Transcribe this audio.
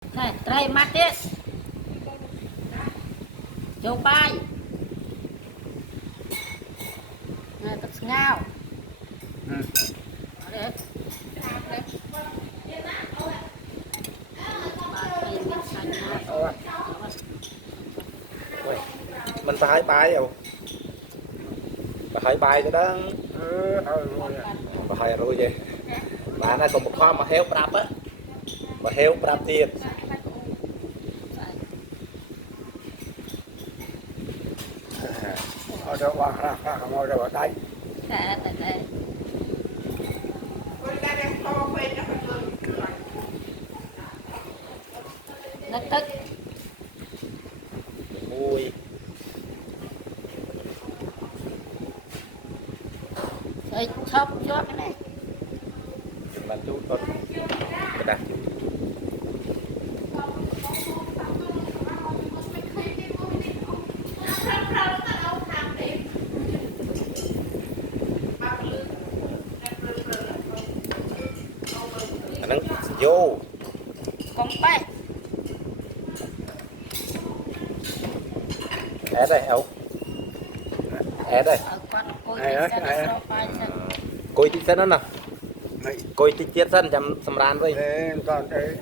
Này, trai mắt tiết châu bay này tất ngao đấy mình phải bài không phải bài cái đó phải rồi vậy mà nó còn một kho mà heo prap á mà heo prap tiền ở đâu qua ở đâu ở đây đây nó tức mùi rồi chóp chóp cái này làm chú con cái đặt nó vô con bay ép đây ấu ép đây ở quán côi thì sẽ cho bay côi tí sân đó nè mày côi tí chết sân chăm xâm ran với em con đấy